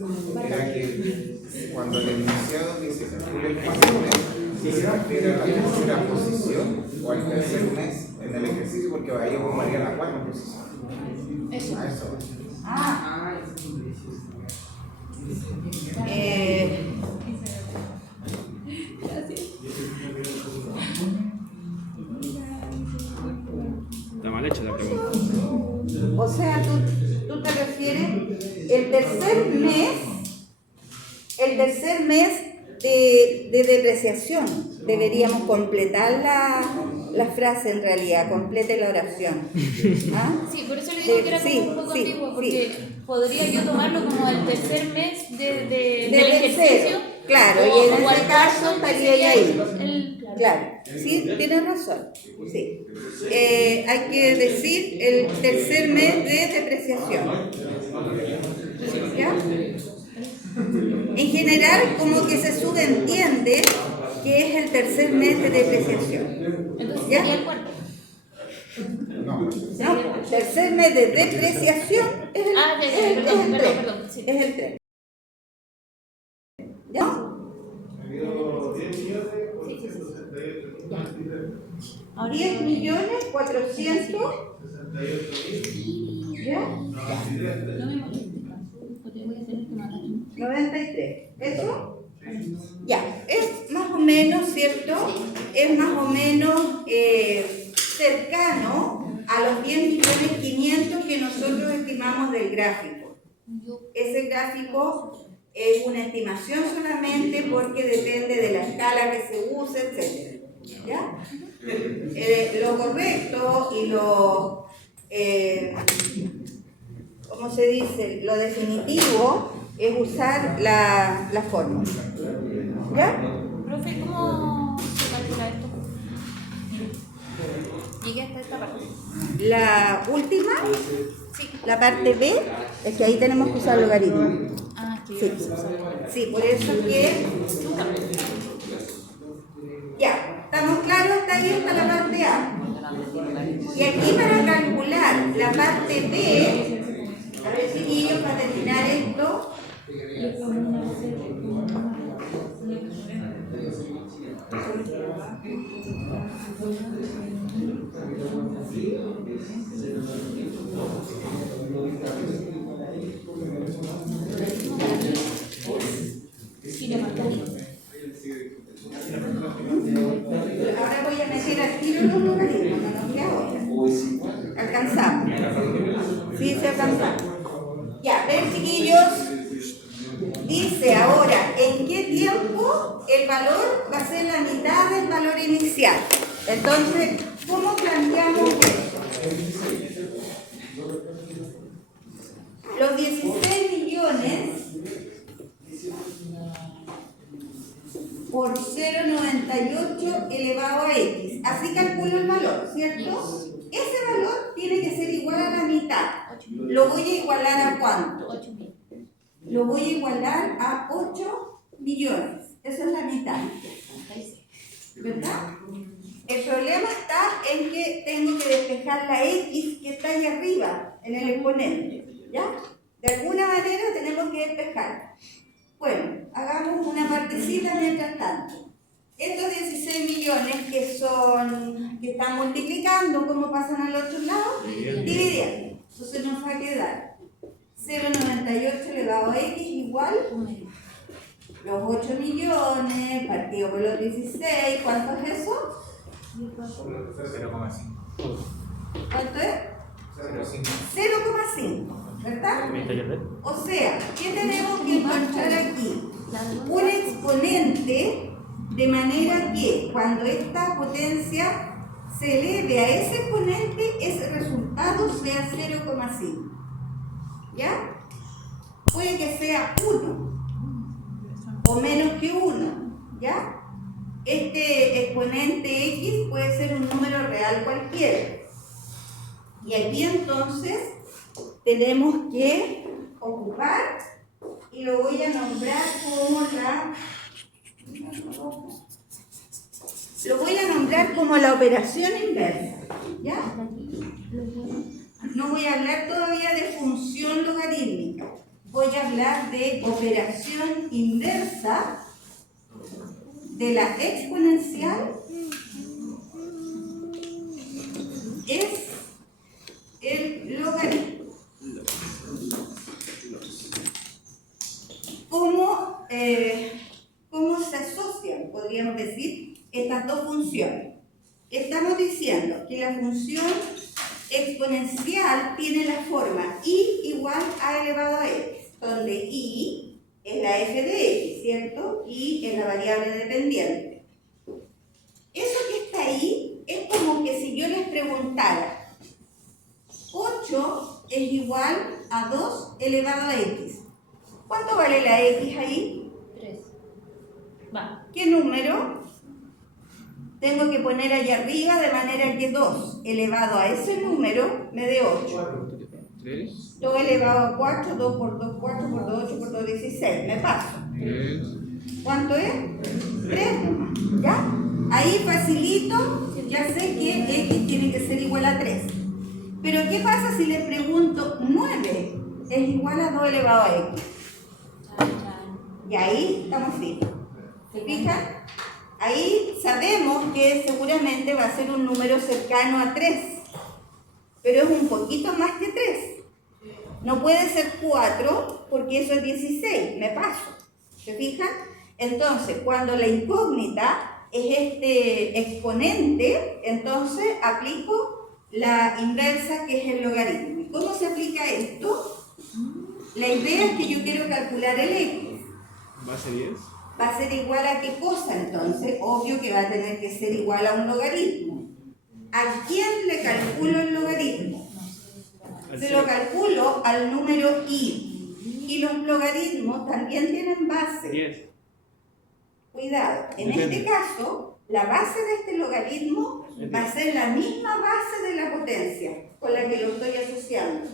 mi compañero era que cuando el enunciado dice que calcule el cuarto mes, si se refiere a la tercera posición o al tercer mes en el ejercicio, porque ahí ocuparía la cuarta posición. Eso. A eso va. Ah. Está mal hecha la pregunta. O sea, tú te refieres el tercer mes de depreciación. Deberíamos completar la frase en realidad, complete la oración. ¿Ah? Sí, por eso le digo que era como un poco antiguo, porque podría yo tomarlo como el tercer mes del ejercicio. Claro, o- y en o al este caso cuarto, que estaría sería ahí. Claro, sí, tienes razón. Sí. Hay que decir el tercer mes de depreciación. ¿Ya? En general, como que se subentiende que es el tercer mes de depreciación. Entonces ¿Ya? sería el cuarto. No, No, tercer mes de depreciación es el, Ah, ya, es el- perdón, es el perdón, 3. perdón, sí. Es el 3. ¿Ya? Me dio 10 millones 468 mil 10.400.000. 68.000 ¿Ya? 93. No me moleste, porque voy a tener que matar. 93. ¿Eso? Ya, es más o menos, ¿cierto? Es más o menos cercano a los 10.500.000 que nosotros estimamos del gráfico. Ese gráfico es una estimación solamente porque depende de la escala que se use, etc. ¿Ya? Lo correcto y lo, ¿cómo se dice? Lo definitivo es usar la fórmula. ¿Ya? Profe, ¿cómo se calcula esto? Llegué hasta esta parte. La última, la parte B, es que ahí tenemos que usar logaritmo. Ah, que Sí, sí, por eso que... Ya, ¿estamos claros? Hasta ahí está la parte A. Y aquí para calcular la parte B, a ver si yo para terminar esto, ahora voy a meter al tiro los logaritmos, no nos queda otra. Alcanzamos. Sí, se alcanzamos. Ya, ven chiquillos, dice ahora en qué tiempo el valor va a ser la mitad del valor inicial. Entonces, ¿cómo planteamos esto? Los 16 millones por 0,98 elevado a x. Así calculo el valor, ¿cierto? Ese valor tiene que ser igual a la mitad. ¿Lo voy a igualar a cuánto? 8.000. Lo voy a igualar a 8 millones. Eso es la mitad. ¿Verdad? El problema está en que tengo que despejar la x que está ahí arriba, en el exponente. ¿Ya? De alguna manera tenemos que despejar. Bueno, hagamos una partecita mientras tanto. Estos 16 millones que están multiplicando, ¿cómo pasan al otro lado? Dividiendo. Entonces nos va a quedar 0,98 elevado a x igual los 8 millones partido por los 16. ¿Cuánto es eso? 0,5. ¿Cuánto es? 0,5, ¿verdad? O sea, ¿qué tenemos que encontrar aquí? Un exponente, de manera que cuando esta potencia se eleve a ese exponente, ese resultado sea 0,5. ¿Ya? Puede que sea 1 o menos que 1. ¿Ya? Este exponente x puede ser un número real cualquiera. Y aquí entonces tenemos que ocupar y lo voy a nombrar como la operación inversa. ¿Ya? No voy a hablar todavía de función logarítmica. Voy a hablar de operación inversa de la exponencial es el logaritmo. ¿Cómo se asocian, podríamos decir, estas dos funciones? Estamos diciendo que la función exponencial tiene la forma y igual a elevado a x, donde y es la f de x, ¿cierto? Y es la variable dependiente. Eso que está ahí es como que si yo les preguntara 8 es igual a 2 elevado a x. ¿Cuánto vale la x ahí? 3. Va. ¿Qué número? Tengo que poner allá arriba de manera que 2 elevado a ese número me dé 8. 2 elevado a 4, 2 por 2, 4 por 2, 8 por 2, 16. Me paso. ¿Cuánto es? 3 nomás. ¿Ya? Ahí facilito, ya sé que x tiene que ser igual a 3. Pero ¿qué pasa si le pregunto 9 es igual a 2 elevado a x? Y ahí estamos fritos. ¿Se fijan? Ahí sabemos que seguramente va a ser un número cercano a 3, pero es un poquito más que 3. No puede ser 4 porque eso es 16, me paso. ¿Se fijan? Entonces, cuando la incógnita es este exponente, entonces aplico la inversa que es el logaritmo. ¿Y cómo se aplica esto? La idea es que yo quiero calcular el x. ¿Base 10? ¿Va a ser igual a qué cosa entonces? Obvio que va a tener que ser igual a un logaritmo. ¿A quién le calculo el logaritmo? Se lo calculo al número i. Y los logaritmos también tienen base. 10. Cuidado, en este caso, la base de este logaritmo va a ser la misma base de la potencia con la que lo estoy asociando.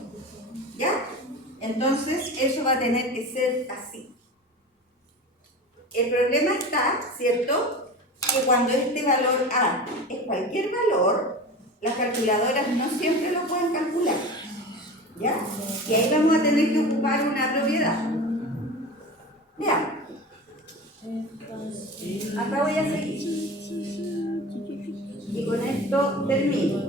¿Ya? Entonces, eso va a tener que ser así. El problema está, ¿cierto?, que cuando este valor A es cualquier valor, las calculadoras no siempre lo pueden calcular. ¿Ya? Y ahí vamos a tener que ocupar una propiedad. Veamos. Acá voy a seguir. Y con esto termino.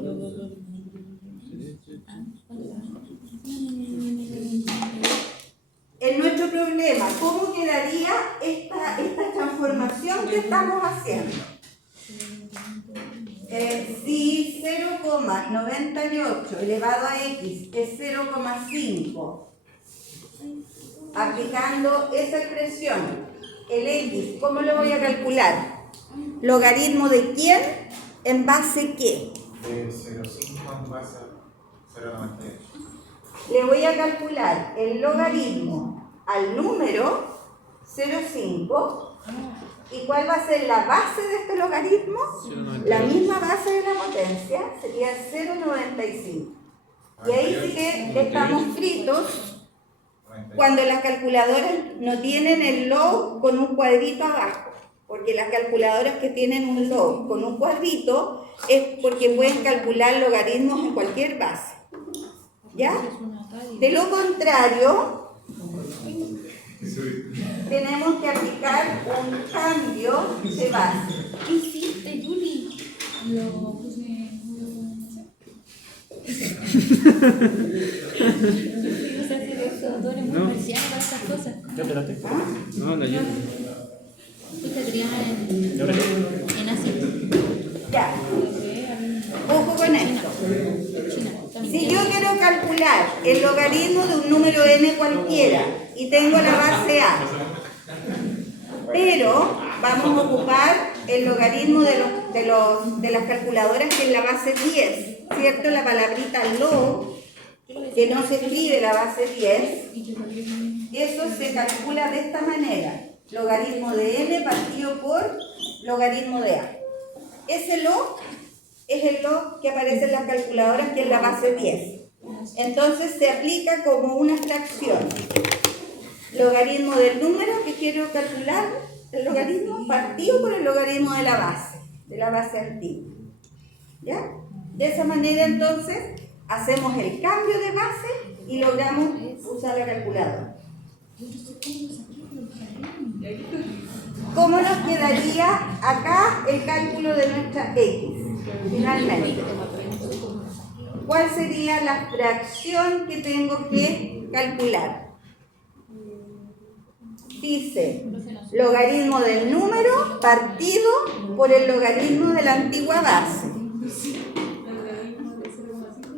En nuestro problema, ¿cómo quedaría esta transformación que estamos haciendo? Si 0,98 elevado a x es 0,5, aplicando esa expresión, el x, ¿cómo lo voy a calcular? ¿Logaritmo de quién? ¿En base qué? De 0,5 en base a 0,98. Le voy a calcular el logaritmo al número 0,5. ¿Y cuál va a ser la base de este logaritmo? 0,98. La misma base de la potencia sería 0,95. Y ahí sí que estamos fritos cuando las calculadoras no tienen el log con un cuadrito abajo. Porque las calculadoras que tienen un log con un cuadrito es porque pueden calcular logaritmos en cualquier base. ¿Ya? De lo contrario, tenemos que aplicar un cambio de base. ¿Qué hiciste, Juli? Lo puse... No sé hacer eso, tú eres muy marciano para estas cosas. ¿Ya esperaste? No, la llevo. Tú te crías ¿Y ahora qué? en Asia. Ya, ojo con esto. Si yo quiero calcular el logaritmo de un número n cualquiera y tengo la base a, pero vamos a ocupar el logaritmo de las calculadoras que es la base 10, ¿cierto? La palabrita log, que no se escribe la base 10, eso se calcula de esta manera: logaritmo de n partido por logaritmo de a. Ese log es el log que aparece en las calculadoras, que es la base 10. Entonces se aplica como una fracción. Logaritmo del número que quiero calcular, el logaritmo partido por el logaritmo de la base antigua. ¿Ya? De esa manera entonces hacemos el cambio de base y logramos usar la calculadora. ¿Cómo nos quedaría acá el cálculo de nuestra x? Finalmente, ¿cuál sería la fracción que tengo que calcular? Dice, logaritmo del número partido por el logaritmo de la antigua base.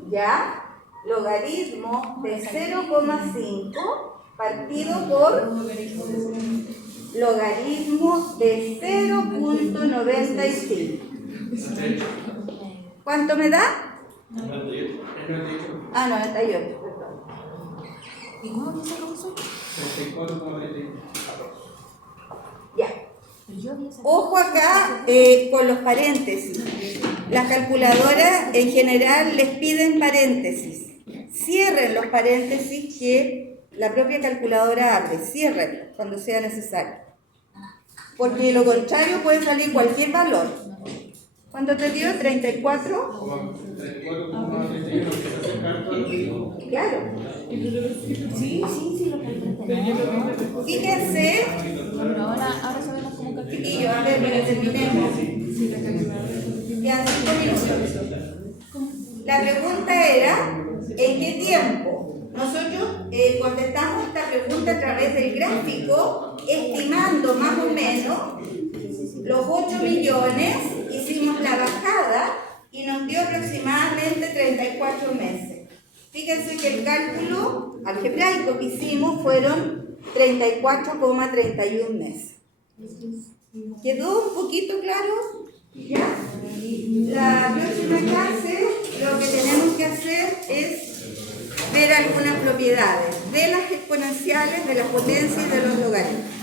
¿Ya? Logaritmo de 0,5 partido por logaritmo de 0,95. ¿Cuánto me da? 98. Ah, 98, perdón. ¿Y cómo había sacado eso? 34,98. Ya. Ojo acá con los paréntesis. Las calculadoras en general les piden paréntesis. Cierren los paréntesis que la propia calculadora abre. Cierren cuando sea necesario. Porque de lo contrario puede salir cualquier valor. ¿Cuánto te dio? 34. 34,31. Claro. Sí, lo calculaste. Fíjense, Bueno, ahora sabemos cómo calcular. chiquillos, a ver, para que terminemos. Quedan 5 minutos. La pregunta era, ¿en qué tiempo? Nosotros contestamos esta pregunta a través del gráfico, estimando más o menos los 8 millones, hicimos la bajada y nos dio aproximadamente 34 meses. Fíjense que el cálculo algebraico que hicimos fueron 34,31 meses. ¿Quedó un poquito claro? ¿Ya? La próxima clase lo que tenemos que hacer es ver algunas propiedades de las exponenciales, de las potencias y de los logaritmos.